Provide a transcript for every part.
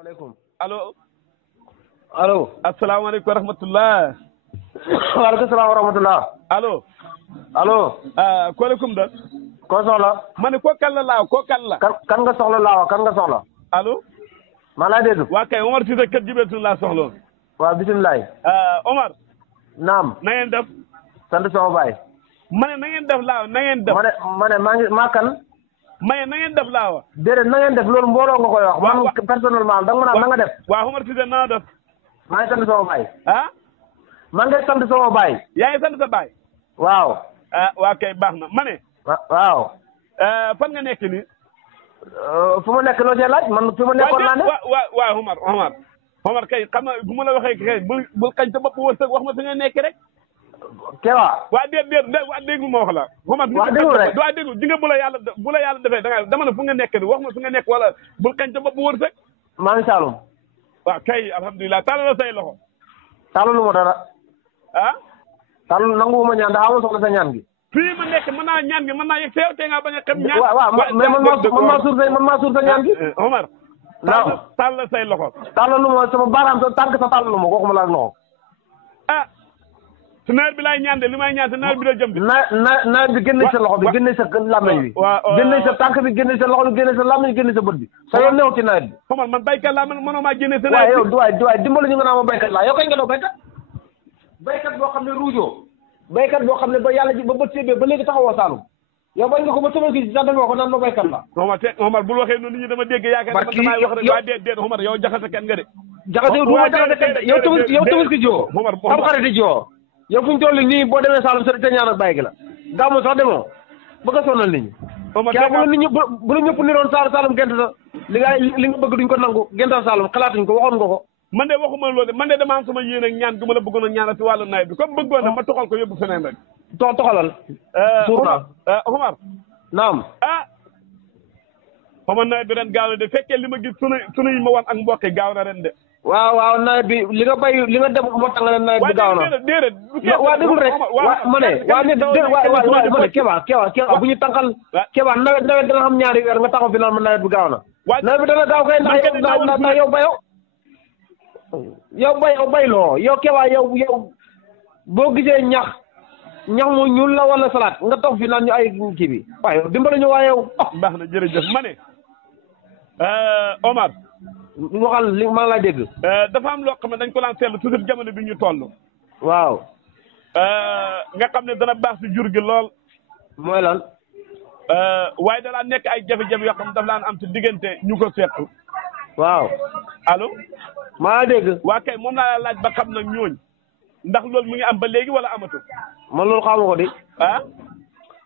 Assalamualaikum. Allo. Allo. Assalamualaikum warahmatullah. Waalaikumsalam warahmatullah. Allo. Allo. Ko lekum da. Ko soxla. Mané ko kan la laaw ko kan la. Kan nga soxla laaw kan nga soxla. Allo. maa lay dégg. waa kay Omar Cissé kër Jibeetul laa soxla. waaw bisimilah. Omar. naam. na ngeen def. sant sama baay. ma ne na ngeen def laaw na ngeen def. ma ne maa kan. ma ne na ngeen def laaw. déedéet na ngeen def loolu mbooloo nga koy wax. man personnellement da nga mën a na nga def. waaw Omar Cissé na def. maa ngi sant sama baay. man ngay sant sama baay. yaa ngi sant sa baay. waaw. waa kay baax na ma ne. waaw. fan nga nekk nii. fu ma nekk loo cee laaj man fi ma nekkoon naa ne. waaw Omar kay xam nga bu ma la waxee kay bul kañ sa bopp wërsëg wax ma fi nga nekk rek. Kewa. waa déglu ma wax la. Omar waa déglu rek waa déglu ji nga bu la yàlla defee dama ne fu nga nekk wax ma fi nga nekk wala bul kañ sa bopp wërsëg. maa ngi Saalum. waaw kay alhamdulilah tàllal say loxo. tàllalu ma dara. tàllalu nanguwuma ñaan ndax amul soxla sa ñaan gi. fii ma nekk mën naa ñaan gi mën naa yegg sa yow te nga bañ a xam ñaan. waaw mais man maa suur sa ñaan gi. Omar. waaw tàllal say loxo. tàllalu ma sama baaraam sa tànk sa tàllalu ma waxuma la ak loxo. su nawet bi laay ñaan de li may ñaan te nawet bi la jëm bi. nawet bi génne sa loxo bi génne sa làmmiñ bi. génne sa tànk bi génne sa loxo bi génne sa làmmiñ génne sa bët bi. sa yoon neew ci nawet bi. Omar man baykat laa mënoo maa génne sa nawet bi. waay dimbali ñu nga naa ma baykat laa yow kañ nga doo baykat. baykat boo xam ne ruujoo. baykat boo xam ne ba yàlla ji ba bët seebee ba léegi taxawoo Saalum. yow bañ nga ko ba sama gi sax dafa ko naan ma baykat la. Omar bul waxee noonu nit ñi dama dégg yaakaar ne man damay wax rek waa déet Omar yow jaxase kenn nga de. jaxase du ma jaxase kenn yow tabaski jiwoo. am xarit jiwoo. yow fu ñu toll nii boo demee Saalum sa te ñaan ak bàyyi gi la. gàmmu sax demoo bëgg a sonal nit ñi. Omar bu la nit ñi bu la ñëpp niroon Saalum gent sa li nga bëgg duñ ko nangu gental Saalum xalaatuñ ko waxoon nga ko. man de waxuma loolu de man de dama am sama yéene ak ñaan gu ma la bëggoon a ñaanal ci wàllu nawet bi comme bëggoon na ma toxal ko yóbbu feneen rek. toxalal. suur naa Omar. naam. Omar nawet bi ren gaaw na de fekkee li ma gis sunu yi ma wan ak mbokk yi gaaw na ren de. waaw nawet bi li nga bay li nga dem moo tax nga ne nawet bi gaaw na. waa déglu rek ma ne Keba bu ñu tànqal. Keba nawet dana xam ñaari weer nga taxaw fi naan ma nawet bi gaaw na. nawet bi dana gaaw kay ndax yow bayoo. yow bayloo yow Keba yow boo gisee ñax mu ñuul la wala salaat nga toog fi naan ñu ay kii bi waaye yow dimbali ñu waaye yow. baax na jërëjëf ma ne Omar. waxal li ma lay dégg. dafa am loo xam ne dañ ko daan seetlu toujours jamono bi ñu toll. waaw. nga xam ne dana baax si jur gi lool. mooy lan. waaye da daan nekk ay jafe-jafe yoo xam ne dafa daan am ci diggante ñu ko seq. waaw. allo. maa dégg. waa kay moom laa laaj ba xam nag ñooñ ndax loolu mu ngi am ba léegi wala amatul. man loolu xamu ko de.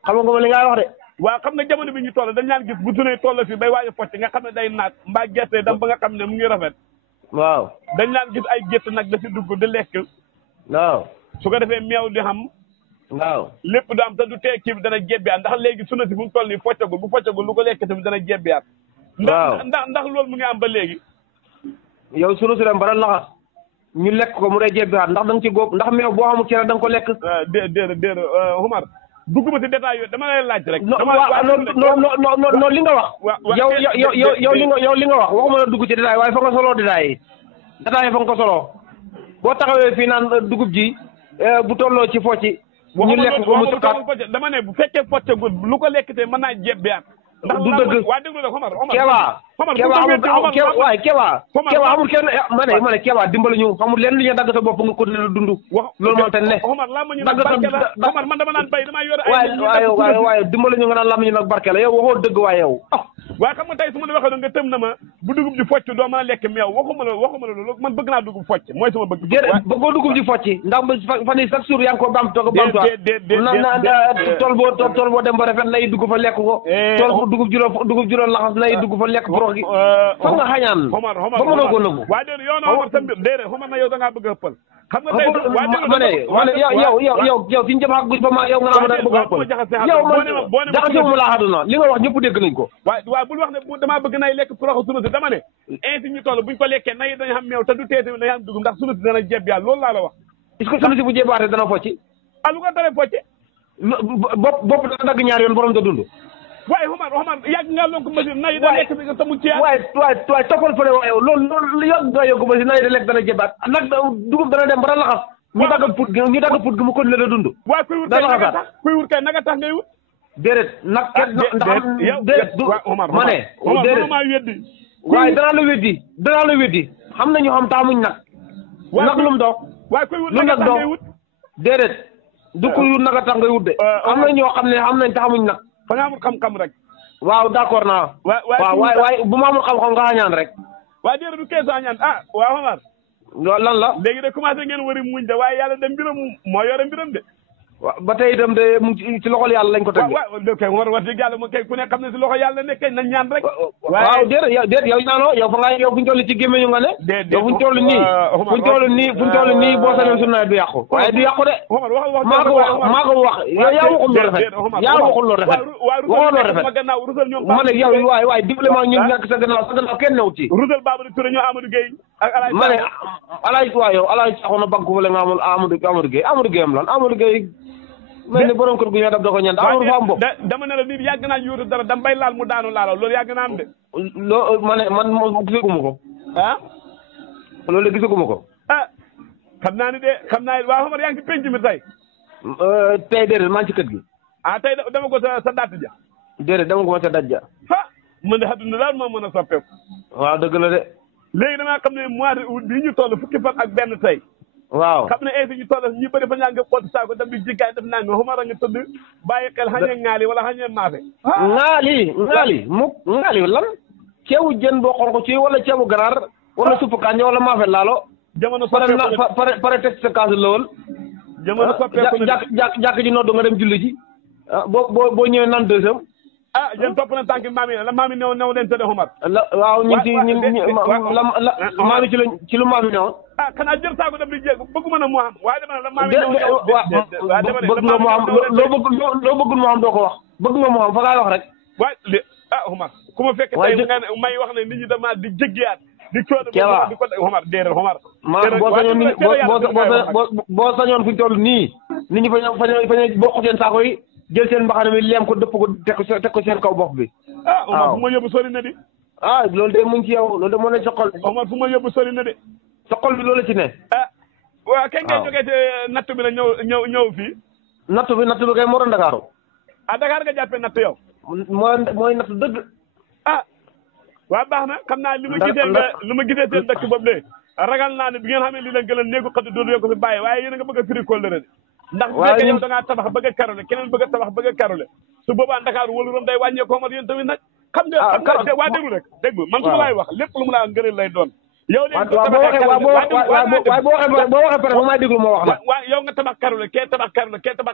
xam nga ma li ngay wax de. waaw xam nga jamono bi ñu toll dañ naan gis bu tunee toll fii bay waaj a focc nga xam ne day naat mbaa gerte dam ba nga xam ne mu ngi rafet. waaw. dañ naan gis ay gerte nag da si dugg di lekk. waaw. su ko defee meew di xam. waaw. lépp du am te du tee kii bi dana jebbiyaat ndax léegi suna si fu mu toll nii foccagul bu foccagul lu ko lekk tamit dana jebbiyaat. waaw ndax loolu mu ngi am ba léegi. yow sunu si dem ba laxas ñu lekk ko mu dee jebbiwaat ndax da nga ci góob ndax meew boo xamul cere da nga ko lekk. déedéet Omar dugguma si détail yooyu dama lay laaj rek. non li nga wax. yow li nga wax waxuma la dugg ci détail waaye fa nga soloo détail yi. détail fa nga ko soloo boo taxawee fii naan dugub ji bu tolloo ci focci. ñu lekk ko mu sukkaat dama ne bu fekkee foccagul lu ko lekk te mën naa jebbiwaat. du dëgg waa déglu la Omar Keba amul kenn ma ne Keba dimbali ñu xamul leen li ñu dagg sa bopp nga ko ne dund. loolu moo tax ne Omar laa ma ñu nag barke la Omar man dama naan bay damaa yore ay waaye dimbali ñu nga naan laa ma ñu nag barke la yow waxoo dëgg waaye yow waaye xam nga tey su ma la waxee nga tëm na ma bu dugub ji focc doo mën a lekk meew waxuma la loolu man bëgg naa dugub focc mooy sama bëgg bëggoo dugub ji focc ndax fan yi chaque jour yaa ngi ko bamtu ko bamtu tool boo dem ba rafet nay dugg fa lekk ko tool dugub juróom laxas nay dugg fa lekk prox gi fa nga xañaan Omar ba mënoo ko nëbbu waa déedéet yow na Omar sa mbir déedéet Omar na yow da ngaa bëgg a ëppal xam nga tey ma ne yow fi ñu jëm ak guñ fa ma yow nga naa ma da bëgg a ëppal yow man jaxase mu laa xaduna li nga wax ñëpp dégg nañ ko waaw bul wax ne damaa bëgg nay lekk prox sunu si dama ne ainsi ñu toll buñ ko lekkee nay dañu xam meew te du teete dañu xam dugub ndax sunu si dana jeb yàlla loolu laa la wax est-ce que sunu si bu jebaatee dana focci lu ko tere focci bopp dana dagg ñaar yoon borom da dund waaye Omar yàgg ngaa lonk machine nay da lekk bi nga tamu ci waaye toppal fële waaye loolu yàgg nga yokk machine nay da lekk dana jëbaat nag dugub dana dem ba dana laxas ñu dagg put gi mu kon la dund waaye kuy wut kay naga tax ngay wut déedéet nag déedéet du ma ne déedéet maa weddi waaye danaa la weddi xam nañu xam taamuñ nag lu mu dox waaye kuy wut lu nag dox déedéet du kuy wut naga tax ngay wut de am na ñoo xam ne xam nañ taxamuñ nag fa nga amul xam-xam rek waaw d'accord naa waaw waaye bu ma amul xam-xam nga añaan rek waaye déedéet du keesu añaan waaw Omar lan la léegi de commencé ngeen wari muñ de waaye yàlla de mbiram moo yore mbiram de waaw ba tey itam de mu ci loxol yàlla lañ ko teg waaw kay war wax dëgg yàlla mo kay ku ne xam ne si loxo yàlla nekk kay nañ ñaan rek waaw déet yow ñaanoo yow fa nga yow fu ñu toll ci gémmiñu nga ne yow fu ñu toll nii boo sañoon suñu nawet du yàqu waaye du yàqu de maa ko wax yow yaa waxul lu rafet waxoo lu rafet ma ne yow waay dimbale ma ñu nekk sa gannaaw kenn newut ci rusal Babou Touré ñoo Amadou Gueye ak ma ne alaaj waaw yow alaaj saxoon na banque fële nga amul Amadou Gueye am lan Amadou Gueye mel ni borom kër gu ñoo dab da ko ñaan amul fa am bopp dama ne la nit yàgg naa yóotu dara dam bay laal mu daanu laalaw loolu yàgg naa am de man moom gisaguma ko loolu de gisaguma ko xam naa ni de waaw Omar yaa ngi ci penc mi tey déedéet maa ngi ci kër gi tey dama ko sa datt ja déedéet dama ko ma sa daj ja man de àdduna daal moo mën a soppeeku waaw dëgg la de léegi damaa xam ne mois de août bii ñu toll fukki fan ak benn tey waaw xam ne ainsi ñu toll ñu bëri fa ñaa nga xooti saako dem di jiggaay def naa nga Omar a nga tëdd bàyyi xel xañee ŋaali wala xañee maafe ŋaali lan ceebu jën boo xonq ci wala ceebu ganaar wala supp kànja wala maafe laalo jamono soppeeku pare teg sa kaas lawal jamono soppeeku jàkk ji noddu nga dem julli ji boo ñëwee naan deuxième yéen topp na tànki maam yi la maam yi new leen tëddee Omar waaw ñu maam yi ci lu maam yi newoon xanaa jël saako dem di jéeg bëgguma na mu am waaye dama ne la maam yi bëgg nga mu am loo bëggul mu am doo ko wax bëgg nga mu am fa ngay wax rek waaye Omar ku ma fekk tey nga ne may wax ne nit ñi dama di jéggiyaat di coono di ko Omar déedéet Omar boo sañoon fu ñu toll nii nit ñi fañ boo xoteen saako yi jël seen mbaxana mi leem ko dëpp ko teg ko seen kaw bopp bi Omar fu ma yóbbu sori na di loolu de mu ngi ci yow loolu de moo ne sa xol bi Omar fu ma yóbbu sori na de sa xol bi loolu ci ne waaw kay ngay jógee te natt bi la ñëw fii natt bi kay moo doon Dakar Dakar nga jàppee natt yow mooy natt dëgg waaw baax na xam naa li ma gisee seen dëkk boobu de ragal naa ne bi ngeen xamee li leen gën a néegu xëdd doon yéen ko fi bàyyi waaye yéen a nga bëgg a firi kóllëre de ndax bu fekkee yow da ngaa tabax bëgg a karole keneen bëgg a tabax bëgg a karole su boobaa Dakar wóoluram day wàññeekoo Omar yéen tamit nag xam nga waa déglu rek déglu man su ma laay wax lépp lu mu laa ngëneel lay doon yow léegi boo waxee pare ba may déglu moo wax la waaw yow nga tabax karole kee tabax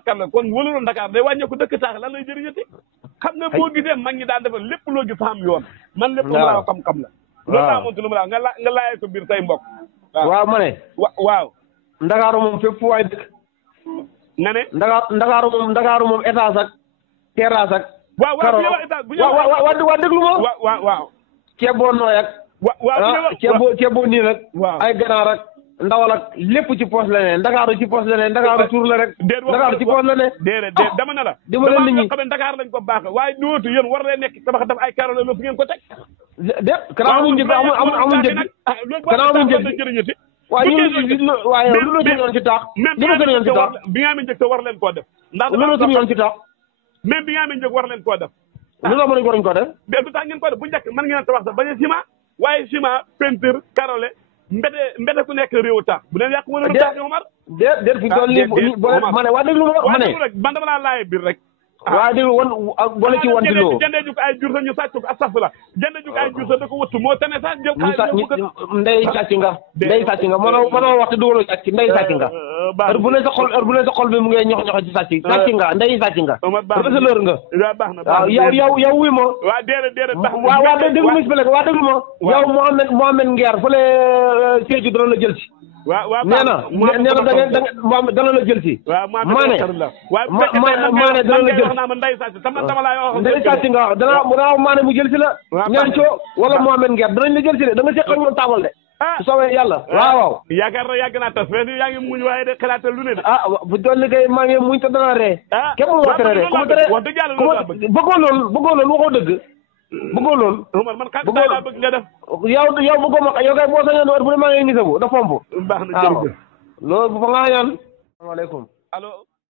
karole kon wóoluram Dakar day wàññeeku dëkk taax lan lay jëriñati xam nga boo gisee mag ñi daan defal lépp loo gis xam yoon man lépp lu mu laa xam-xam la loolu laa montu lu mu laa nga laayee ko biir say mbokk waaw ma ne waaw Ndakaaru moom fépp fu waay dëkk nga ne Ndakaaru moom étage ak terrasse ak waaw déglu ma waaw ceeb boo nooy ak ceeb boo nii nag ay ganaar ak ndawal ak lépp ci poos la ne Ndakaaru ci poos la ne Ndakaaru suur la rek Ndakaaru ci poos la ne déedéet dama ne la dama leen nit ñi xam ne Dakar lañ ko baax waaye dootu yéen war lee nekk tabax daf ay karole loolu fu ngeen ko teg kanaa amuñ njëg amuñ njëg kanaa amuñ njëg jëriñati waaye lu la yoon ci taax lu la yoon ci taax bi nga amee njëg te war leen koo def ndax lu la yoon ci taax même bi nga amee njëg war leen koo def lu la mën ko def mais du tax ngeen ko def bu njëkk mën ngeen tabax sax bañ a ciment waaye ciment peinture karole mbete ku nekk réew tax bu leen yàq mën a tax Omar déet fi toll nii ma ne waa déglu ma ne rek man dama laa laaye biir rek waaw déglu boole ci wanti loo jëndee juk ay jur sa ñu sàcc ko astafurlah jëndee juk ay jur sa da ko wëttu moo tane sax jël ndey sàcc nga mënoo wax te dugaloo sàcc ndey sàcc nga heure bu ne sa xol bi mu ngay ñox ci sàcc nga ndey sàcc nga receleur nga waaw yow wuy ma waaw déedéet waaw déglu ma expliqué waaw déglu ma yow Mohamed Nguer fële Sédhiou dana la jël si waaw nee na dana la jël si maane dana la jël ndey sàcc nga dana maane mu jël si la ñaan coo wala Mohamed Nguer danañ la jël si de da nga seq ak moom taabal de su soobee yàlla waaw yaakaar na yàgg naa tas mais ni yaa ngi muñ waaye de xalaatal lu ne de bu doon liggéey maa ngi muñ te dana ree képp mu ma tere ree ku ma tere wax dëgg yàlla loolu laa bëgg bëggoo loolu waxoo dëgg bëggoo loolu Omar man xam laa bëgg nga def yow bëggoo ma yow kay boo sañoon heure bu ne maa ngi ngi sabu da fomp baax na jërëjëf loolu bu fa nga ñaan asalaamaaleykum allo